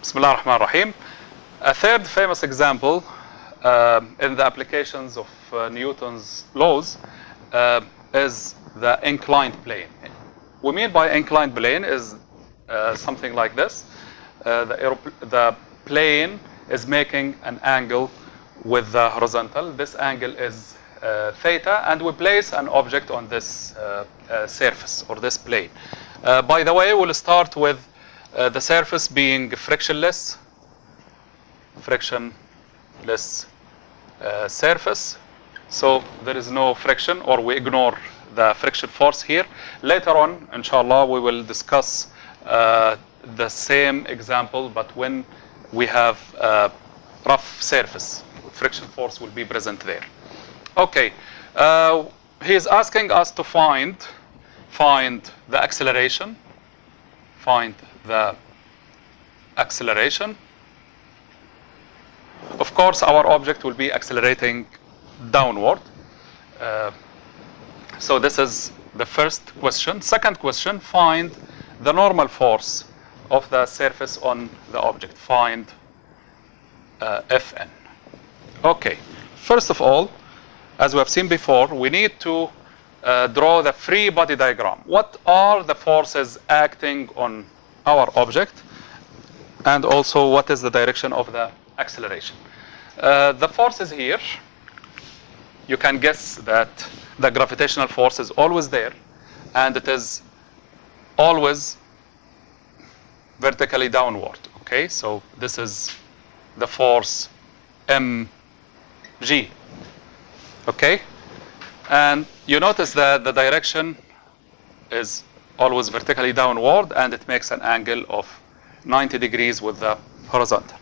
Bismillah ar-Rahman ar-Rahim. A third famous example in the applications of Newton's laws is the inclined plane. What we mean by inclined plane is something like this. The plane is making an angle with the horizontal. This angle is theta, and we place an object on this surface or this plane. By the way, we'll start with the surface being frictionless surface. So there is no friction, or we ignore the friction force here. Later on, inshallah, we will discuss the same example, but when we have a rough surface, friction force will be present there. Okay, he is asking us to find the acceleration. Find the acceleration. Of course, our object will be accelerating downward. So this is the first question. Second question, find the normal force of the surface on the object. Find Fn. Okay, first of all, as we have seen before, we need to draw the free body diagram. What are the forces acting on our object, and also what is the direction of the acceleration? The force is here. You can guess that the gravitational force is always there, and it is always vertically downward. Okay, so this is the force mg. Okay, and you notice that the direction is always vertically downward, and it makes an angle of 90 degrees with the horizontal.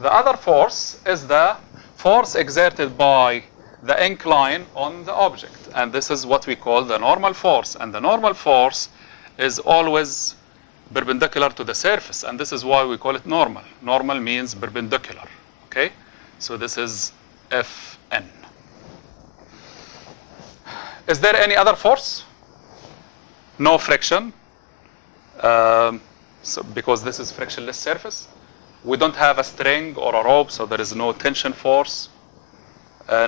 The other force is the force exerted by the incline on the object, and this is what we call the normal force. And the normal force is always perpendicular to the surface, and this is why we call it normal. Normal means perpendicular. Okay, so this is Fn. Is there any other force? No friction, so because this is frictionless surface. We don't have a string or a rope, so there is no tension force,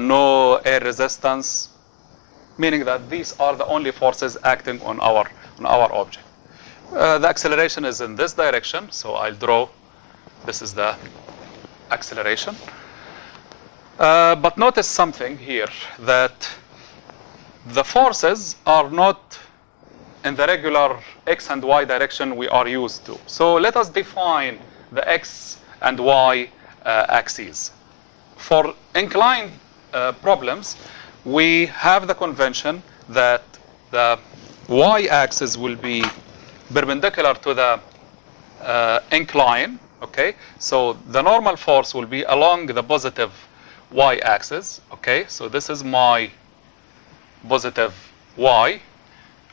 no air resistance, meaning that these are the only forces acting on our object. The acceleration is in this direction, so I'll draw. This is the acceleration. But notice something here, that the forces are not in the regular x and y direction we are used to. So let us define the x and y axes. For inclined problems, we have the convention that the y-axis will be perpendicular to the incline. Okay, so the normal force will be along the positive y-axis. Okay, so this is my positive y.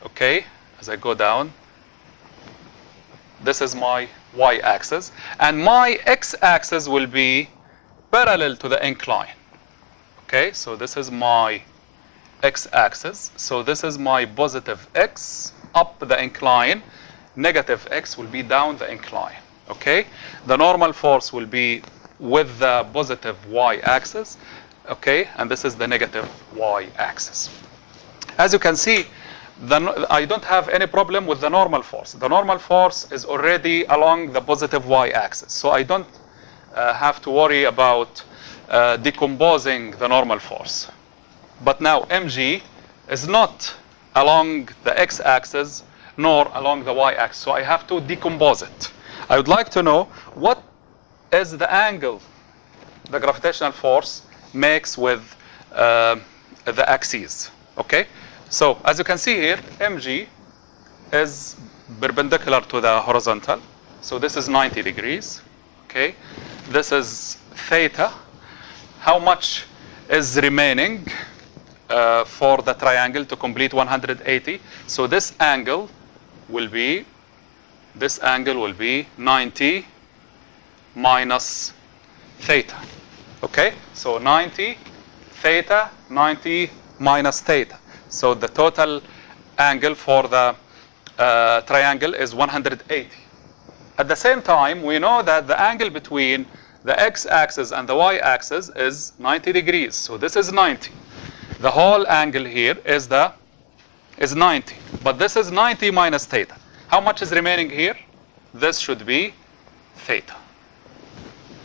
Okay, as I go down, this is my y-axis, and my x-axis will be parallel to the incline. Okay, so this is my x-axis. So this is my positive x up the incline. Negative x will be down the incline. Okay, the normal force will be with the positive y-axis. Okay, and this is the negative y-axis. As you can see, I don't have any problem with the normal force. The normal force is already along the positive y-axis, so I don't have to worry about decomposing the normal force. But now mg is not along the x-axis nor along the y-axis, so I have to decompose it. I would like to know what is the angle the gravitational force makes with the axes. Okay, so as you can see here, mg is perpendicular to the horizontal, so this is 90 degrees. Okay, this is theta. How much is remaining for the triangle to complete 180? So this angle will be 90 minus theta. Okay, so 90 theta, 90 minus theta. So the total angle for the triangle is 180. At the same time, we know that the angle between the x-axis and the y-axis is 90 degrees. So this is 90. The whole angle here is 90. But this is 90 minus theta. How much is remaining here? This should be theta.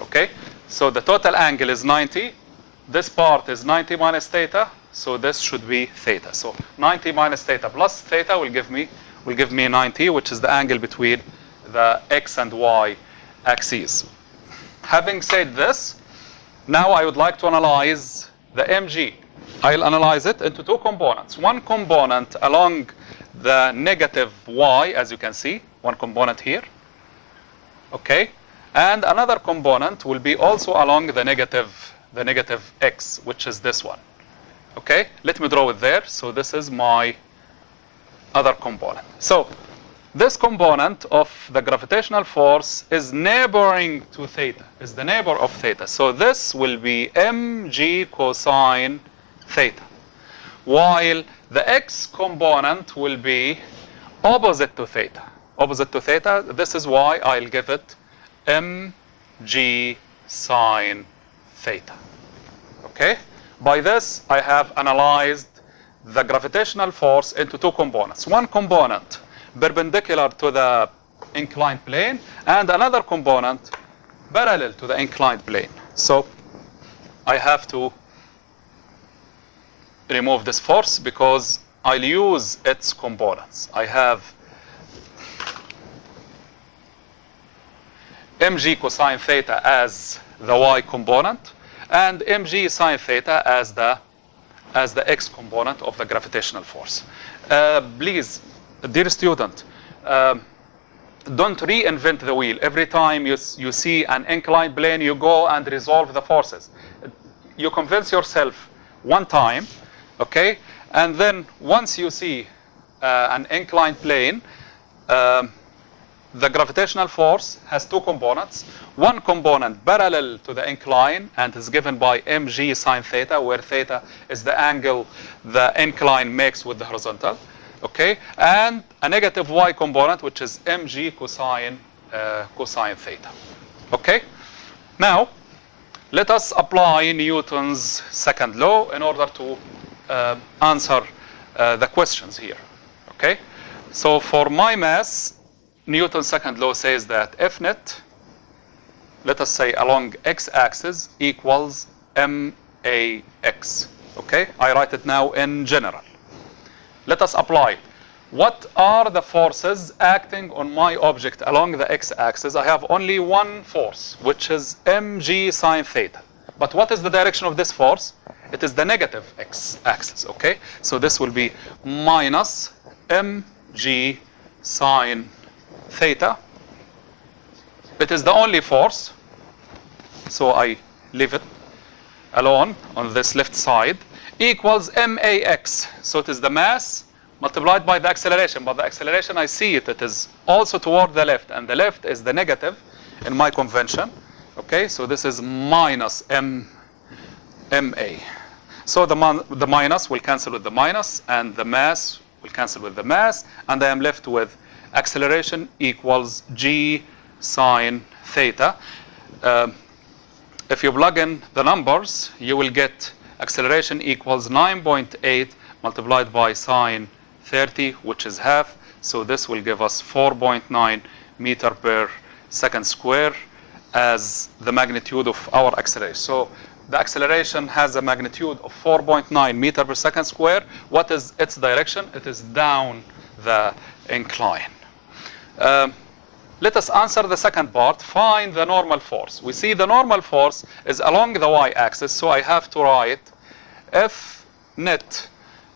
Okay? So the total angle is 90. This part is 90 minus theta. So this should be theta. So 90 minus theta plus theta will give me 90, which is the angle between the x and y axes. Having said this, now I would like to analyze the mg. I'll analyze it into two components. One component along the negative y, as you can see, one component here. Okay? And another component will be also along the negative x, which is this one. Okay? Let me draw it there. So this is my other component. So this component of the gravitational force is neighboring to theta, is the neighbor of theta. So this will be mg cosine theta, while the x component will be opposite to theta. Opposite to theta, this is why I'll give it mg sine theta. Okay? By this, I have analyzed the gravitational force into two components. One component perpendicular to the inclined plane, and another component parallel to the inclined plane. So I have to remove this force because I'll use its components. I have mg cosine theta as the y component and mg sine theta as the x component of the gravitational force. Please, dear student, don't reinvent the wheel. Every time you see an inclined plane, you go and resolve the forces. You convince yourself one time, okay? And then once you see an inclined plane, the gravitational force has two components. One component parallel to the incline and is given by mg sine theta, where theta is the angle the incline makes with the horizontal. Okay, and a negative y component, which is mg cosine theta. Okay, now let us apply Newton's second law in order to answer the questions here. Okay, so for my mass, Newton's second law says that F net, let us say along x-axis, equals max. Okay, I write it now in general. Let us apply it. What are the forces acting on my object along the x-axis? I have only one force, which is mg sine theta. But what is the direction of this force? It is the negative x-axis, okay? So this will be minus mg sine theta. It is the only force, so I leave it alone on this left side, equals max. So it is the mass multiplied by the acceleration. But the acceleration, I see it is also toward the left, and the left is the negative in my convention. Okay, so this is minus ma. So the minus will cancel with the minus, and the mass will cancel with the mass, and I am left with acceleration equals g sine theta. If you plug in the numbers, you will get acceleration equals 9.8 multiplied by sine 30, which is half. So this will give us 4.9 meter per second square as the magnitude of our acceleration. So the acceleration has a magnitude of 4.9 meter per second square. What is its direction? It is down the incline. Let us answer the second part. Find the normal force. We see the normal force is along the y-axis, so I have to write F net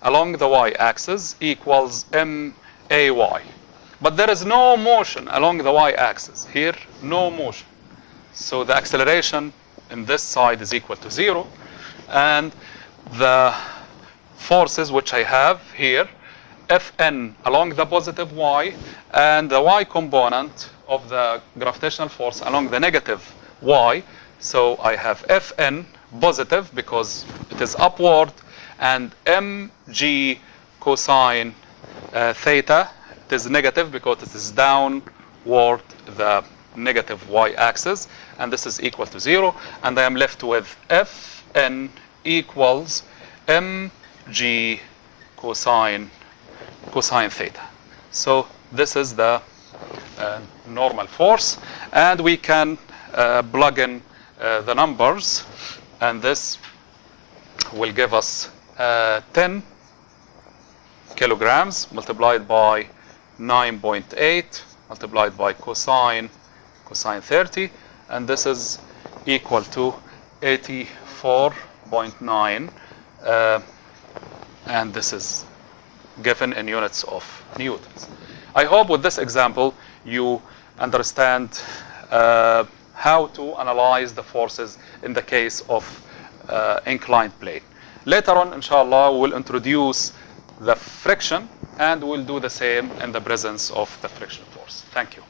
along the y-axis equals may. But there is no motion along the y-axis. Here, no motion. So the acceleration in this side is equal to 0. And the forces which I have here, Fn along the positive y, and the y component of the gravitational force along the negative y. So I have Fn positive because it is upward, and mg cosine theta, it is negative because it is downward. toward the negative y-axis, and this is equal to 0, and I am left with Fn equals mg cosine theta. So this is the normal force, and we can plug in the numbers, and this will give us 10 kilograms multiplied by 9.8 multiplied by cosine 30, and this is equal to 84.9, and this is given in units of newtons. I hope with this example you understand how to analyze the forces in the case of inclined plane. Later on, inshallah, we'll introduce the friction, and we'll do the same in the presence of the friction force. Thank you.